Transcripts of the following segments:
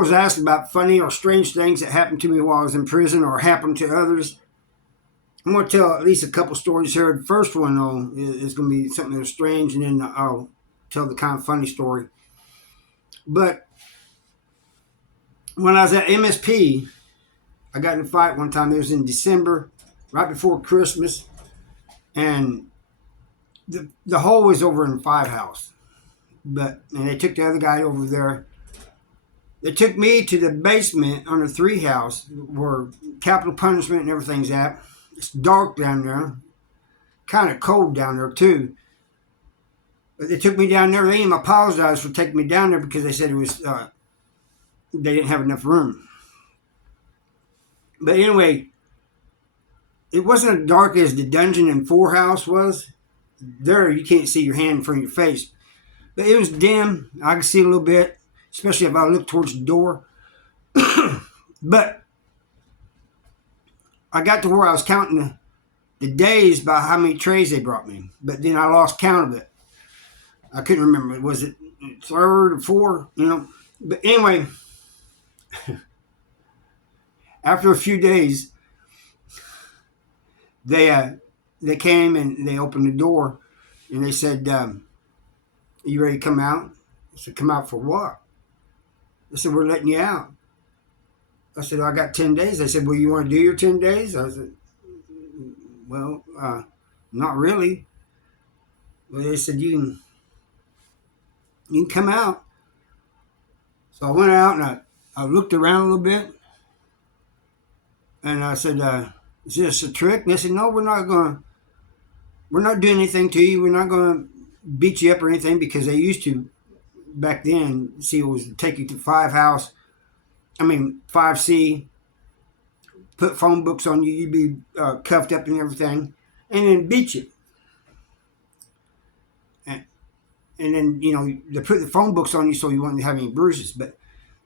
was asked about funny or strange things that happened to me while I was in prison or happened to others. I'm going to tell at least a couple stories here. The first one, though, is going to be something that's strange, and then I'll tell the kind of funny story. But when I was at MSP, I got in a fight one time. It was in December, right before Christmas, and the hole was over in 5 house. And they took the other guy over there. They took me to the basement on the 3 house where capital punishment and everything's at. It's dark down there, kind of cold down there too. But they took me down there. They even apologized for taking me down there because they said it was they didn't have enough room. But anyway, it wasn't as dark as the dungeon in 4 house was. There, you can't see your hand in front of your face. But it was dim. I could see a little bit, especially if I looked towards the door. But I got to where I was counting the days by how many trays they brought me. But then I lost count of it. I couldn't remember. Was it 3rd or 4th? But anyway, after a few days, they came and they opened the door and they said, "You ready to come out?" I said, "Come out for what?" They said, "We're letting you out." I said, "I got 10 days." They said, "Well, you want to do your 10 days?" I said, "Well, not really." Well, they said, you can come out. So I went out and I looked around a little bit. And I said, "Is this a trick?" And they said, "No, we're not doing anything to you. We're not going to beat you up or anything," because they used to, back then, see, it was to take you to 5C, put phone books on you, you'd be cuffed up and everything, and then beat you. And then, they put the phone books on you so you wouldn't have any bruises. But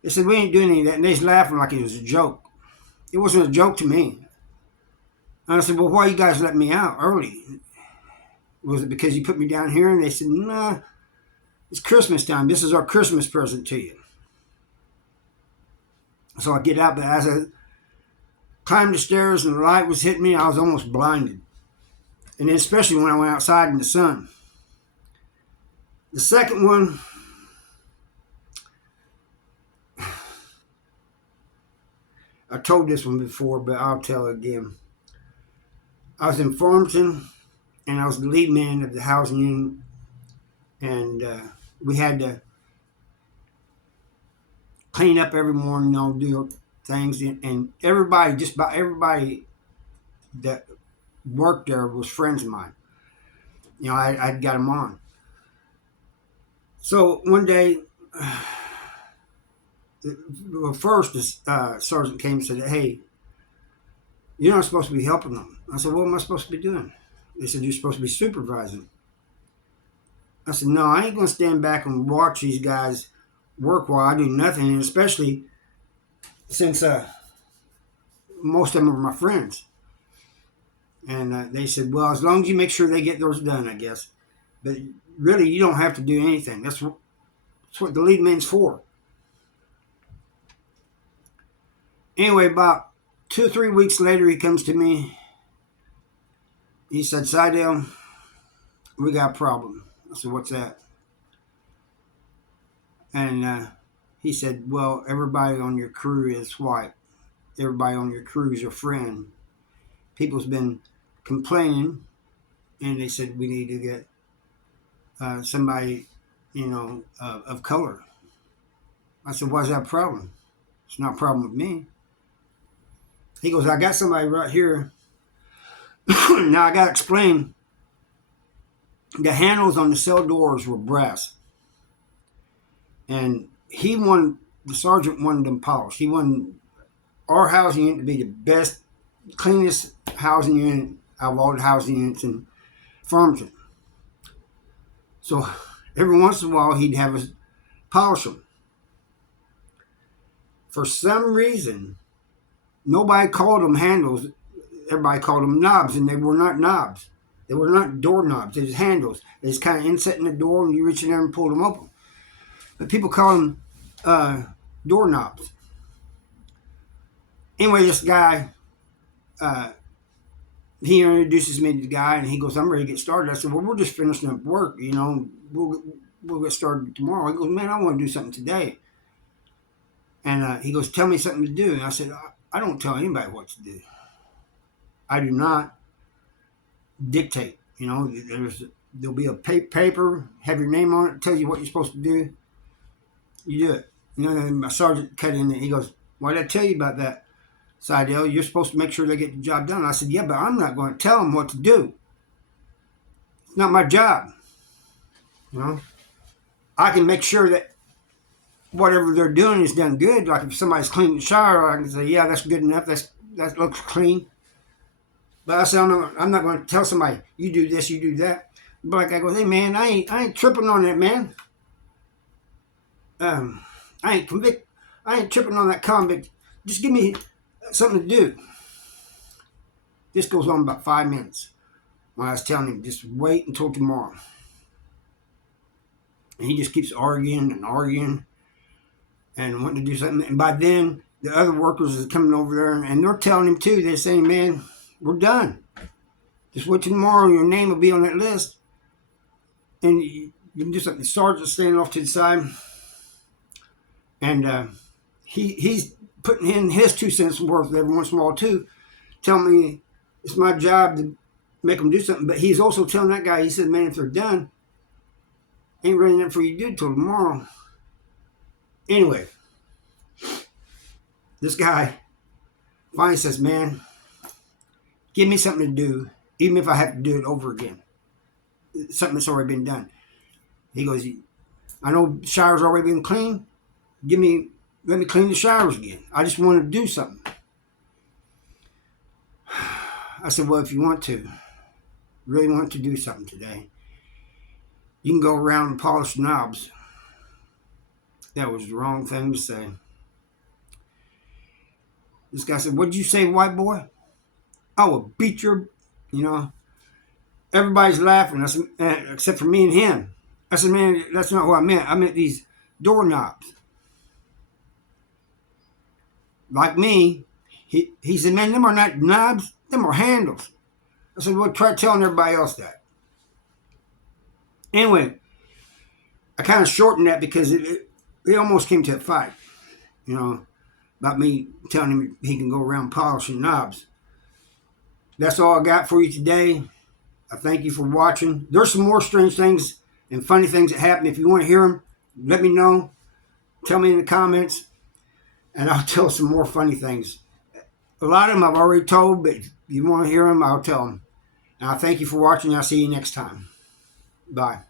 they said, "We ain't doing any of that." And they was laughing like it was a joke. It wasn't a joke to me. And I said, "Well, why you guys let me out early? Was it because you put me down here?" And they said, "Nah, it's Christmas time. This is our Christmas present to you." So I get out, but as I climbed the stairs and the light was hitting me, I was almost blinded. And then especially when I went outside in the sun. The second one, I told this one before, but I'll tell it again. I was in Farmington, and I was the lead man of the housing unit, and we had to clean up every morning, do things, and everybody, just about everybody that worked there was friends of mine. I'd got them on. So one day, first the sergeant came and said, "Hey, you're not supposed to be helping them." I said, "What am I supposed to be doing?" They said, "You're supposed to be supervising." I said, "No, I ain't going to stand back and watch these guys work while I do nothing," and especially since most of them are my friends. And they said, "Well, as long as you make sure they get those done, I guess. But really, you don't have to do anything. That's what the lead man's for." Anyway, about 2 or 3 weeks later, he comes to me. He said, "Seidel, we got a problem." I said, "What's that?" And he said, "Well, everybody on your crew is white. Everybody on your crew is your friend. People's been complaining, and they said we need to get somebody, of color." I said, "Why's that a problem?" "It's not a problem with me." He goes, "I got somebody right here." Now I got to explain. The handles on the cell doors were brass. And the sergeant wanted them polished. He wanted our housing unit to be the best, cleanest housing unit out of all the housing units in Farmington. So every once in a while, he'd have us polish them. For some reason, nobody called them handles. Everybody called them knobs, and they were not knobs. They were not door knobs. They was handles. They was kind of inset in the door, and you reach in there and pull them open. But people call them doorknobs. Anyway, this guy, uh, he introduces me to the guy, and he goes, "I'm ready to get started." I said, "Well, we're just finishing up work. We'll get started tomorrow." He goes, "Man, I want to do something today." And he goes, "Tell me something to do." And I said, "I don't tell anybody what to do. I do not dictate. There'll be a paper, have your name on it, tells you what you're supposed to do. You do it." And my sergeant cut in there. He goes, "Why did I tell you about that, Seidel? You're supposed to make sure they get the job done." I said, "Yeah, but I'm not going to tell them what to do. It's not my job. You know, I can make sure that whatever they're doing is done good. Like if somebody's cleaning the shower, I can say, yeah, that's good enough. That looks clean." But I said, I'm not going to tell somebody, you do this, you do that. But like I go, "Hey man, I ain't tripping on that, man. I ain't tripping on that convict. Just give me something to do." This goes on about 5 minutes. When I was telling him, just wait until tomorrow. And he just keeps arguing and wanting to do something. And by then, the other workers are coming over there, and they're telling him too. They're saying, "Man, we're done. Just wait till tomorrow, and your name will be on that list." And you can do something. The sergeant's standing off to the side, and he's putting in his 2 cents worth every once in a while too, telling me it's my job to make them do something. But he's also telling that guy, he said, "Man, if they're done, ain't really nothing for you to do till tomorrow." Anyway, this guy finally says, "Man, give me something to do, even if I have to do it over again. Something that's already been done." He goes, "I know the shower's already been cleaned. Let me clean the showers again. I just want to do something." I said, "Well, if you really want to do something today, you can go around and polish knobs." That was the wrong thing to say. This guy said, "What'd you say, white boy? I will beat your," you know. Everybody's laughing. I said, except for me and him. I said, "Man, that's not what I meant. I meant these doorknobs. Like me." He said, "Man, them are not knobs. Them are handles." I said, "Well, try telling everybody else that." Anyway, I kind of shortened that because it almost came to a fight, about me telling him he can go around polishing knobs. That's all I got for you today. I thank you for watching. There's some more strange things and funny things that happen. If you want to hear them, let me know. Tell me in the comments, and I'll tell some more funny things. A lot of them I've already told, but if you want to hear them, I'll tell them. And I thank you for watching. I'll see you next time. Bye.